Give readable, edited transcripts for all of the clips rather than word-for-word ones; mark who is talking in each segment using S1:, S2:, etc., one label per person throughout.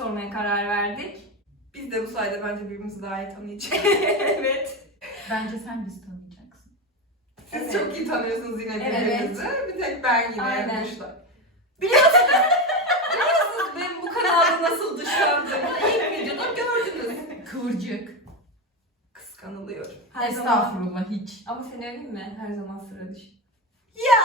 S1: sormaya karar verdik.
S2: Biz de bu sayede bence birbirimizi daha iyi tanıyacağız.
S1: Evet.
S3: Bence sen bizi tanıyacaksın.
S2: Siz
S1: Evet.
S2: çok iyi tanıyorsunuz yine
S1: Evet.
S2: birbirinizi. Bir tek ben yine
S1: Aynen.
S2: dışla.
S1: Biliyorsunuz benim bu kanalda nasıl dışlandım. İlk videoda gördünüz.
S3: Kıvırcık.
S2: Kıskanılıyorum.
S1: Her zaman.
S3: Estağfurullah hiç.
S1: Ama seni öveyim mi? Her zaman sıra dışı.
S2: Ya!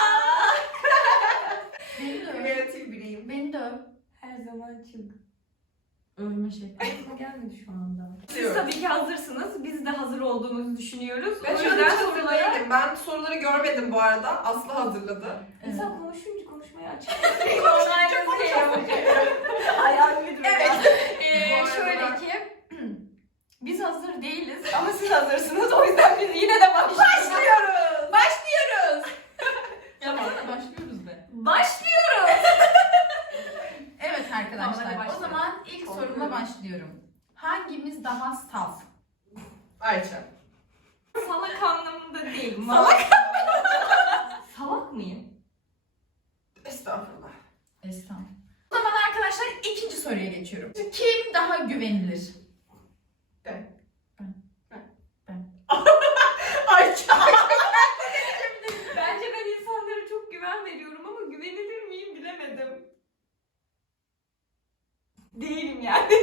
S3: Beni de öv.
S2: Kreatif biriyim.
S3: Beni de öv.
S1: Her zaman çılgın.
S3: Övme şekli.
S1: Aklıma gelmedi şu anda. Siz
S2: Diyorum.
S1: tabii ki hazırsınız. Biz de hazır olduğumuzu düşünüyoruz.
S2: Ben
S1: O
S2: şu an
S1: yüzden
S2: hiç
S1: sorulara...
S2: hazırlayamadım. Ben soruları görmedim bu arada. Aslı hazırladı.
S1: İnsan konuşunca konuşmayı açık.
S2: Konuşunca
S1: Hayal müdürü.
S2: Evet. Bu arada
S1: Şöyle
S2: ben-
S1: ki biz hazır değiliz ama siz hazırsınız. O yüzden biz yine de başlıyoruz. Başlıyoruz.
S3: Yapsana başlıyoruz be.
S1: Başlıyoruz.
S3: Evet
S1: Tamam,
S3: arkadaşlar.
S1: hadi
S3: O
S1: başlayalım.
S3: zaman ilk soruma başlıyorum. Hangimiz daha saf?
S2: Ayça.
S1: Salak anlamında değil.
S2: Salak.
S1: Salak mıyım?
S2: Estağfurullah.
S3: Estağfurullah. O zaman arkadaşlar ikinci soruya geçiyorum. Kim daha güvenilir?
S2: Ben.
S3: Ben.
S2: Ben.
S3: Ben.
S2: Ayça.
S1: Bence ben insanlara çok güven veriyorum ama güvenilir miyim bilemedim. Değilim yani.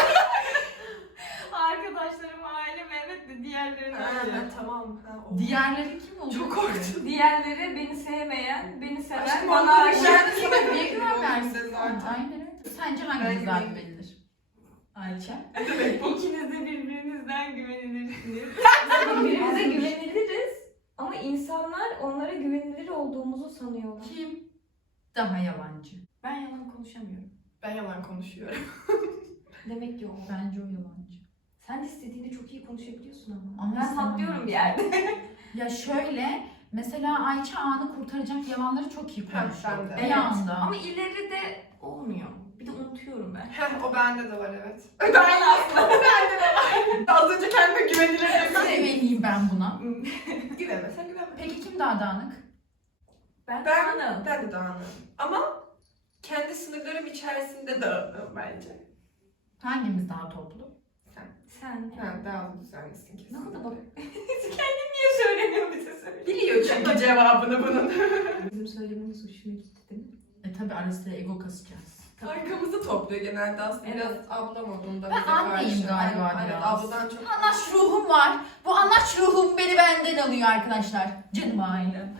S1: Arkadaşlarım, ailem evet de diğerlerine öyle.
S2: Tamam. Ha, o.
S3: Diğerleri kim oldu?
S2: Çok korktum.
S1: Diğerleri beni sevmeyen, beni seven,
S2: Aşkım
S1: bana
S2: onlara
S1: aşık.
S2: güven-
S3: Kime niye güven
S2: Güven
S3: versin?
S2: versin zaten.
S3: Aynen öyle. Sence hangimiz daha güvenilir? Ayça.
S2: Ne demek bu?
S1: İkiniz de birbirinizden güvenilirsiniz. Birbirimize güveniliriz ama insanlar onlara güvenilir olduğumuzu sanıyorlar.
S3: Kim daha yalancı?
S1: Ben yalan konuşamıyorum.
S2: Ben yalan konuşuyorum.
S1: Demek ki o.
S3: Bence o yalancı.
S1: Sen de istediğinde çok iyi konuşabiliyorsun ama.
S3: Ama
S1: Ben
S3: sen-
S1: patlıyorum bir yerde.
S3: Ya şöyle, mesela Ayça anı kurtaracak yalanları çok iyi
S2: Ha,
S3: konuşuyor.
S2: ben de.
S3: Bir
S1: Evet.
S3: anda.
S1: Ama ileride olmuyor. Bir de unutuyorum ben.
S2: Heh, o bende de var evet. Ben aslında bende de var. Az önce kendime güvenilir
S3: Nasıl
S2: dedim.
S3: güveneyim ben buna?
S2: Güvenme sen güvenme.
S3: Peki kim daha dağınık?
S1: Ben
S2: Ben de dağınığım. Ama kendi sınırlarım içerisinde dağınığım bence.
S3: Hangimiz daha toplu?
S1: Sen.
S2: Ben daha düzenlisin kesin.
S1: Ne oldu bak? Kendin niye söylemiyor bize söyle.
S2: Biliyor çünkü cevabını bunun.
S1: Bizim söylememiz hoşuna gitti değil mi?
S3: Tabi arasında ego kasacağız.
S2: Arkamızı topluyor genelde aslında
S1: Evet.
S2: biraz abla modunda
S3: Ben
S2: bize
S3: anneyim
S2: karşı.
S3: galiba
S2: Aynen,
S3: biraz.
S2: abladan çok.
S3: Anlaş ruhum var. Bu anlaş ruhum beni benden alıyor arkadaşlar. Canım ailem.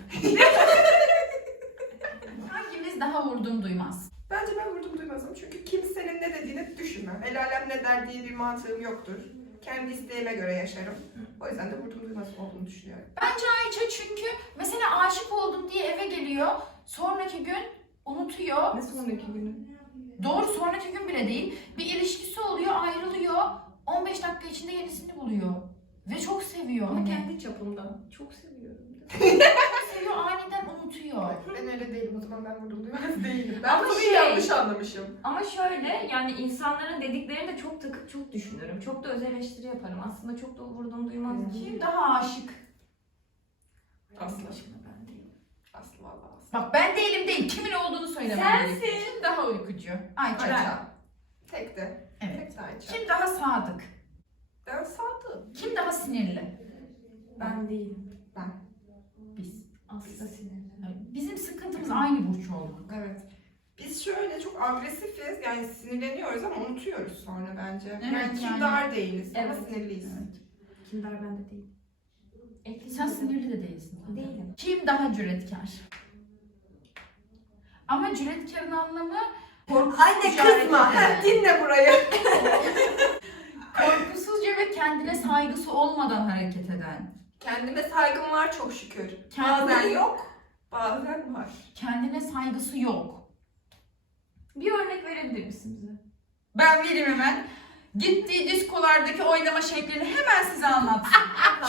S3: Hangimiz daha vurdum duymaz?
S2: Bence ben vurdum duymazım çünkü kimsenin ne dediğini düşünmem. El alem ne der diye bir mantığım yoktur. Kendi isteğime göre yaşarım. O yüzden de vurdum duymaz olduğunu düşünüyorum.
S3: Ayça çünkü mesela aşık oldum diye eve geliyor. Sonraki gün unutuyor.
S1: Ne sonraki günü?
S3: Doğru, sonraki gün bile değil. Bir ilişkisi oluyor, ayrılıyor. 15 dakika içinde yenisini buluyor. Ve çok seviyor.
S1: Ama
S3: Hani.
S1: kendi çapımda. Çok seviyorum.
S3: Seviyor, aniden unutuyor.
S2: Ben öyle değilim o zaman ben vurdum duymaz değilim. Ben
S1: Ama
S2: bunu
S1: şey-
S2: yanlış anlamışım.
S1: Ama şöyle yani insanların dediklerini de çok takıp çok düşünürüm. Çok da öz eleştiri yaparım. Aslında çok da vurdum duymaz.
S3: Kim daha aşık?
S2: Aslı.
S1: Aşkına ben değilim.
S2: Aslı valla Aslı.
S3: Bak ben değilim değil, kimin olduğunu söylemem
S1: Sensin.
S3: gerekiyor. Kim daha uykucu? Ayça.
S2: Ayça. Tek de.
S3: Evet.
S2: Tek de Ayça.
S3: Kim daha sadık?
S2: Ben sadığım.
S3: Kim daha sinirli?
S1: Ben değilim.
S3: Biz.
S1: Asla sinirli.
S3: Bizim sıkıntımız aynı burç olmak.
S2: Evet. Biz şöyle çok agresifiz yani sinirleniyoruz ama unutuyoruz sonra bence.
S3: Evet,
S2: yani
S3: yani.
S2: kindar değiliz ama
S1: Evet.
S2: sinirliyiz.
S3: Evet.
S1: Kindar ben de değilim. Ekleyeyim
S3: Sen
S1: mi?
S3: sinirli de değilsin. zaten.
S1: Değilim.
S3: Kim daha cüretkar? Ama cüretkarın anlamı korkusuzca hareket eden.
S2: dinle burayı.
S3: Korkusuzca ve kendine saygısı olmadan hareket eden.
S2: Kendime saygım var çok şükür.
S3: Kendine-
S2: Bazen yok, bazen var.
S3: Kendine saygısı yok.
S1: Bir örnek verebilir misin bize?
S3: Ben vereyim hemen. Gittiği diskolardaki oynama şeklini hemen size anlatsın.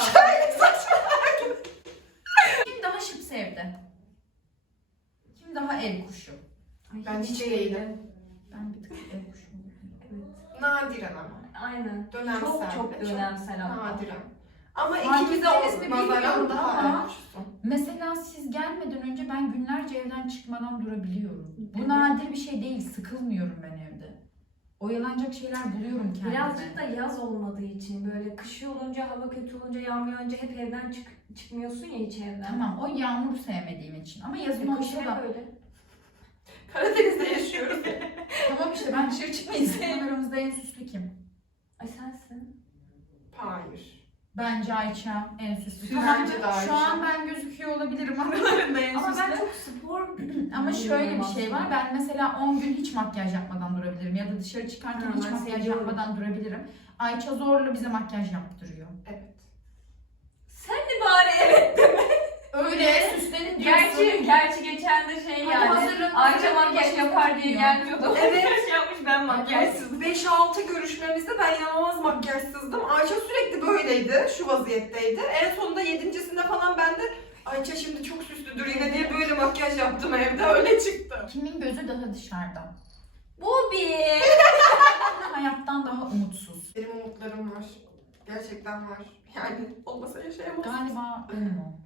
S3: Kim daha şıp sevdi? Kim daha ev kuşu?
S1: Ay,
S2: Ben hiç değilim.
S3: Ben bir tık ev kuşu.
S1: Evet.
S2: Nadiren ama.
S1: Aynen.
S2: Dönemsel.
S1: Çok çok
S2: Çok
S1: dönemsel hatta.
S2: Nadiren. Ama
S3: Fark
S2: ikimize
S3: ettiniz mi
S2: nazaran
S3: bilmiyorum
S2: daha
S3: ama-
S2: erkeksin.
S3: Mesela siz gelmeden önce ben günlerce evden çıkmadan durabiliyorum. Bu
S1: Evet.
S3: nadir bir şey değil. Sıkılmıyorum ben evde. oyalanacak şeyler buluyorum kendime.
S1: Birazcık da yaz olmadığı için böyle kış olunca, hava kötü olunca, yağmur yağınca hep evden çıkmıyorsun ya hiç evden.
S3: Tamam, o yağmur sevmediğim için ama yazın
S1: Kış
S3: olsa
S1: hep
S3: da.
S1: öyle.
S2: Karadeniz'de yaşıyoruz.
S3: Tamam işte ben dışarı çıkmayı sevmiyorum. Aramızda en süslü kim?
S1: Ay sensin.
S2: Hayır.
S3: Bence Ayça en süslü.
S2: Bence de
S3: Şu
S2: Ayça.
S3: an ben gözüküyor olabilirim aralarında en
S1: Ama
S3: süslü.
S1: ben çok spor...
S3: Ama şöyle bir şey var. Ben mesela 10 gün hiç makyaj yapmadan durabilirim. Ya da dışarı çıkarken
S1: Ha,
S3: hiç
S1: ben
S3: makyaj
S1: seviyorum.
S3: yapmadan durabilirim. Ayça zorla bize makyaj yaptırıyor.
S2: Evet.
S1: Sen de bari evet deme.
S3: Öyle süslenip diyorsun.
S1: Gerçi geçen de şey
S3: Hadi
S1: yani.
S3: hazırlanın,
S1: Ayça
S3: hazırlanın,
S1: makyaj
S3: başınızı
S1: yapar diye
S3: tutuyor.
S1: gelmiyordu.
S2: Evet.
S1: Şey yapmış ben makyajsız.
S2: 5-6 görüşmemizde ben inanılmaz makyajsızdım. Ayça sürekli böyleydi, şu vaziyetteydi. En sonunda 7.sinde falan ben de Ayça şimdi çok süslüdür yine diye böyle makyaj yaptım evde, öyle çıktım.
S3: Kimin gözü daha dışarıda?
S1: Bobby.
S3: Hayattan daha umutsuz.
S2: Benim umutlarım var. Gerçekten var. Yani olmasa yaşayamazsın.
S3: Galiba benim o.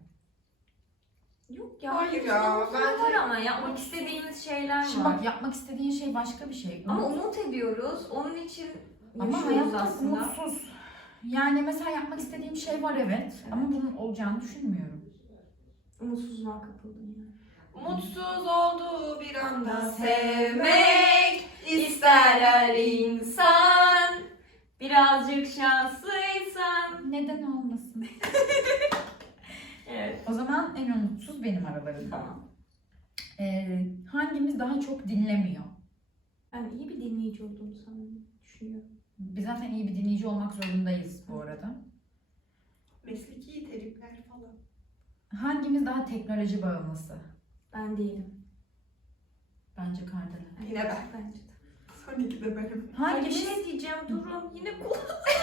S1: Yok ya.
S2: Hayır ya,
S1: Umutlar
S2: bence-
S1: var ama yapmak istediğimiz şeyler
S3: Şimdi
S1: var.
S3: bak yapmak istediğin şey başka bir şey.
S1: Ama umut ediyoruz. Onun için
S3: Ama
S1: yaşıyoruz
S3: hayatta
S1: aslında.
S3: umutsuz. Yani mesela yapmak istediğim şey var evet. Ama bunun olacağını düşünmüyorum.
S1: Umutsuzluğa kapıldım yani.
S2: Mutsuz olduğu bir anda
S1: Sevmek ister her insan. Birazcık şanslıysan.
S3: Neden olmasın?
S1: Evet.
S3: O zaman en umutsuz benim aralarında.
S1: Tamam.
S3: Hangimiz daha çok dinlemiyor?
S1: Ben iyi bir dinleyici olduğumu sanırım. Düşünüyorum.
S3: Biz zaten iyi bir dinleyici olmak zorundayız bu arada.
S2: Mesleki terimler falan.
S3: Hangimiz daha teknoloji bağımlısı?
S1: Ben değilim.
S3: Bence Kardelen.
S2: Yine ben.
S1: Bence de.
S2: Son iki de benim.
S1: Ay bir
S3: Hangimiz,
S1: şey diyeceğim. Durun. Yine bu.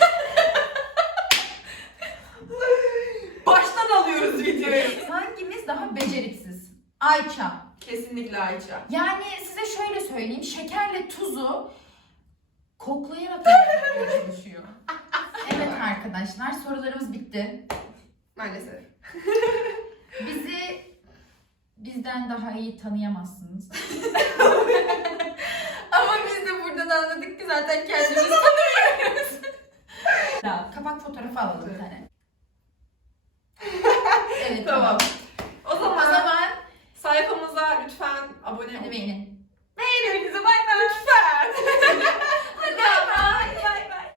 S2: Baştan alıyoruz videoyu.
S3: hangimiz daha beceriksiz? Ayça.
S2: Kesinlikle Ayça.
S3: Yani size şöyle söyleyeyim. Şekerle tuzu koklayarak yapmaya çalışıyor. Evet arkadaşlar sorularımız bitti.
S2: Maalesef.
S3: Bizi bizden daha iyi tanıyamazsınız. Ama biz de buradan anladık ki zaten kendimizi tanıyoruz. Kapak fotoğrafı alalım bir tane. Evet
S2: Tamam. O
S3: O
S2: zaman
S3: zaman
S2: sayfamıza lütfen abone
S3: hadi
S2: olun.
S3: beğenin.